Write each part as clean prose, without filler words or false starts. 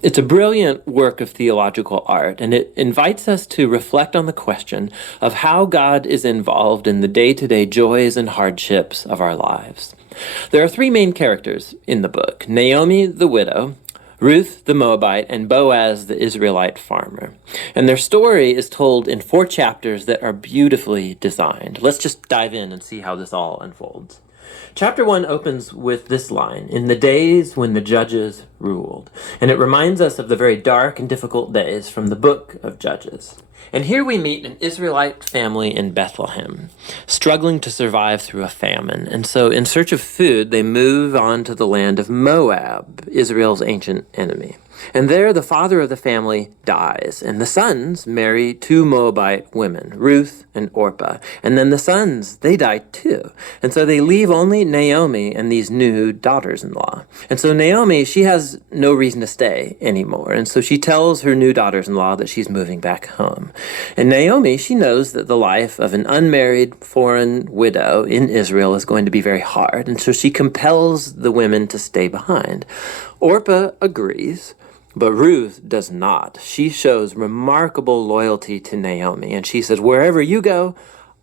It's a brilliant work of theological art, and it invites us to reflect on the question of how God is involved in the day-to-day joys and hardships of our lives. There are three main characters in the book: Naomi the widow, Ruth the Moabite, and Boaz the Israelite farmer. And their story is told in 4 chapters that are beautifully designed. Let's just dive in and see how this all unfolds. Chapter 1 opens with this line: "In the days when the judges ruled." And it reminds us of the very dark and difficult days from the book of Judges. And here we meet an Israelite family in Bethlehem, struggling to survive through a famine. And so in search of food, they move on to the land of Moab, Israel's ancient enemy. And there the father of the family dies, and the sons marry 2 Moabite women, Ruth and Orpah. And then the sons, they die too. And so they leave only Naomi and these new daughters-in-law. And so Naomi, she has no reason to stay anymore. And so she tells her new daughters-in-law that she's moving back home. And Naomi, she knows that the life of an unmarried foreign widow in Israel is going to be very hard. And so she compels the women to stay behind. Orpah agrees, but Ruth does not. She shows remarkable loyalty to Naomi, and she says, "Wherever you go,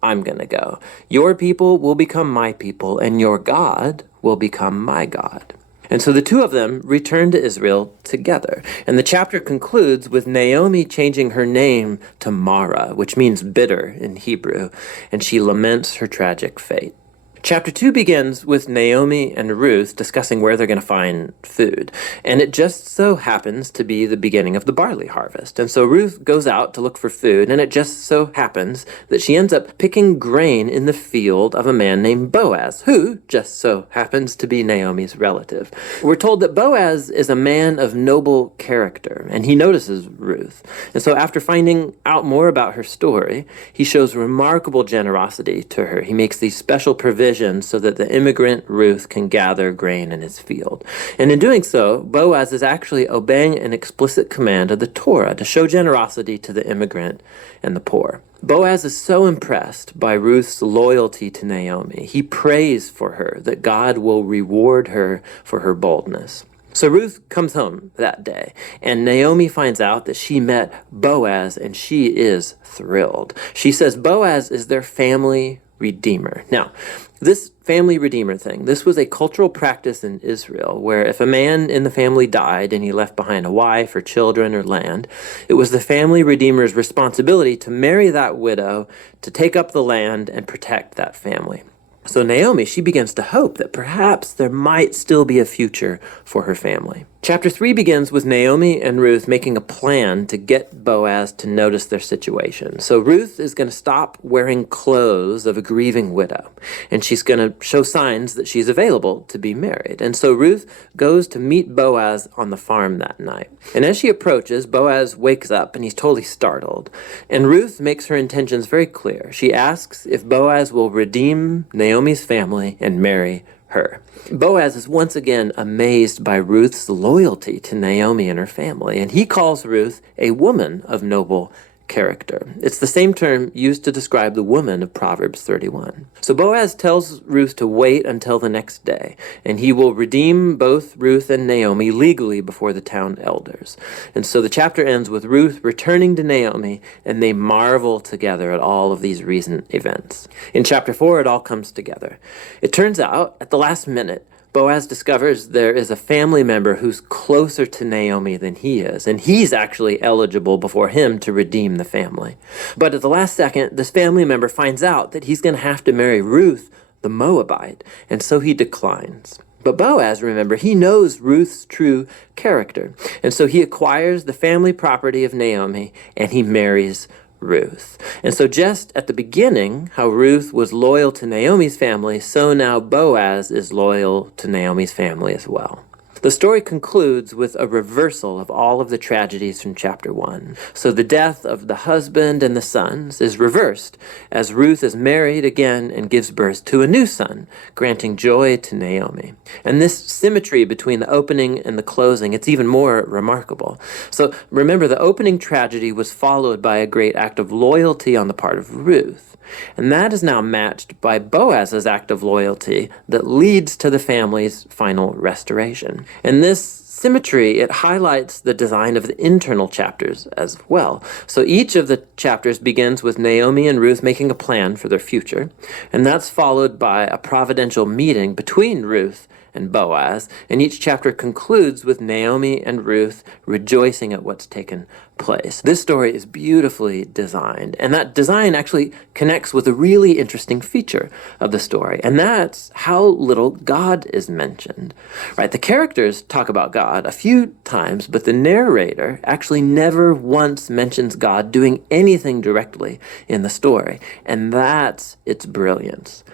I'm going to go. Your people will become my people, and your God will become my God." And so the two of them return to Israel together. And the chapter concludes with Naomi changing her name to Mara, which means bitter in Hebrew, and she laments her tragic fate. Chapter 2 begins with Naomi and Ruth discussing where they're going to find food. And it just so happens to be the beginning of the barley harvest. And so Ruth goes out to look for food, and it just so happens that she ends up picking grain in the field of a man named Boaz, who just so happens to be Naomi's relative. We're told that Boaz is a man of noble character, and he notices Ruth. And so after finding out more about her story, he shows remarkable generosity to her. He makes these special provisions so that the immigrant Ruth can gather grain in his field. And in doing so, Boaz is actually obeying an explicit command of the Torah to show generosity to the immigrant and the poor. Boaz is so impressed by Ruth's loyalty to Naomi. He prays for her, that God will reward her for her boldness. So Ruth comes home that day, and Naomi finds out that she met Boaz, and she is thrilled. She says Boaz is their family redeemer. Now, this family redeemer thing, this was a cultural practice in Israel where if a man in the family died and he left behind a wife or children or land, it was the family redeemer's responsibility to marry that widow, to take up the land and protect that family. So Naomi, she begins to hope that perhaps there might still be a future for her family. Chapter 3 begins with Naomi and Ruth making a plan to get Boaz to notice their situation. So Ruth is going to stop wearing clothes of a grieving widow, and she's going to show signs that she's available to be married. And so Ruth goes to meet Boaz on the farm that night. And as she approaches, Boaz wakes up and he's totally startled. And Ruth makes her intentions very clear. She asks if Boaz will redeem Naomi's family and marry her. Boaz is once again amazed by Ruth's loyalty to Naomi and her family, and he calls Ruth a woman of noble character. It's the same term used to describe the woman of Proverbs 31. So Boaz tells Ruth to wait until the next day, and he will redeem both Ruth and Naomi legally before the town elders. And so the chapter ends with Ruth returning to Naomi, and they marvel together at all of these recent events. In chapter 4, it all comes together. It turns out, at the last minute, Boaz discovers there is a family member who's closer to Naomi than he is, and he's actually eligible before him to redeem the family. But at the last second, this family member finds out that he's going to have to marry Ruth, the Moabite, and so he declines. But Boaz, remember, he knows Ruth's true character, and so he acquires the family property of Naomi, and he marries Ruth. And so just at the beginning, how Ruth was loyal to Naomi's family, so now Boaz is loyal to Naomi's family as well. The story concludes with a reversal of all of the tragedies from chapter 1. So the death of the husband and the sons is reversed as Ruth is married again and gives birth to a new son, granting joy to Naomi. And this symmetry between the opening and the closing, it's even more remarkable. So remember, the opening tragedy was followed by a great act of loyalty on the part of Ruth. And that is now matched by Boaz's act of loyalty that leads to the family's final restoration. And this symmetry, it highlights the design of the internal chapters as well. So each of the chapters begins with Naomi and Ruth making a plan for their future, and that's followed by a providential meeting between Ruth and Boaz, and each chapter concludes with Naomi and Ruth rejoicing at what's taken place. This story is beautifully designed, and that design actually connects with a really interesting feature of the story, and that's how little God is mentioned. Right? The characters talk about God a few times, but the narrator actually never once mentions God doing anything directly in the story, and that's its brilliance.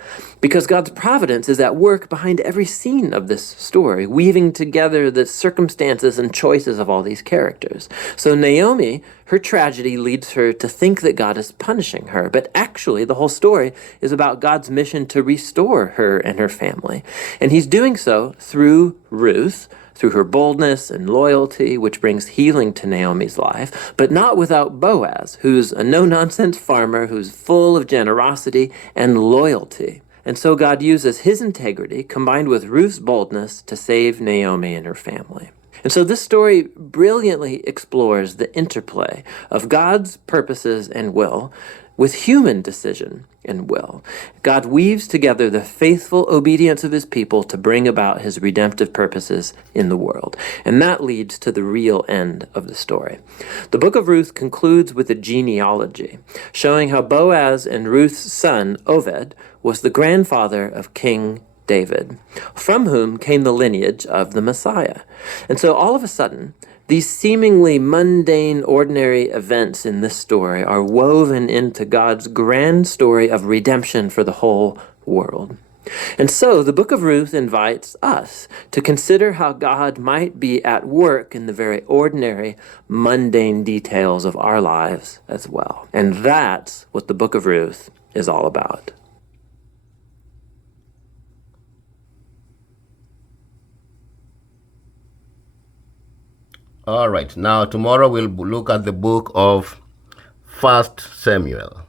Because God's providence is at work behind every scene of this story, weaving together the circumstances and choices of all these characters. So Naomi, her tragedy leads her to think that God is punishing her, but actually the whole story is about God's mission to restore her and her family. And he's doing so through Ruth, through her boldness and loyalty, which brings healing to Naomi's life, but not without Boaz, who's a no-nonsense farmer who's full of generosity and loyalty. And so God uses his integrity combined with Ruth's boldness to save Naomi and her family. And so this story brilliantly explores the interplay of God's purposes and will with human decision and will. God weaves together the faithful obedience of his people to bring about his redemptive purposes in the world. And that leads to the real end of the story. The book of Ruth concludes with a genealogy, showing how Boaz and Ruth's son, Oved, was the grandfather of King David, from whom came the lineage of the Messiah. And so all of a sudden, these seemingly mundane, ordinary events in this story are woven into God's grand story of redemption for the whole world. And so the book of Ruth invites us to consider how God might be at work in the very ordinary, mundane details of our lives as well. And that's what the book of Ruth is all about. All right. Now, tomorrow we'll look at the book of 1 Samuel.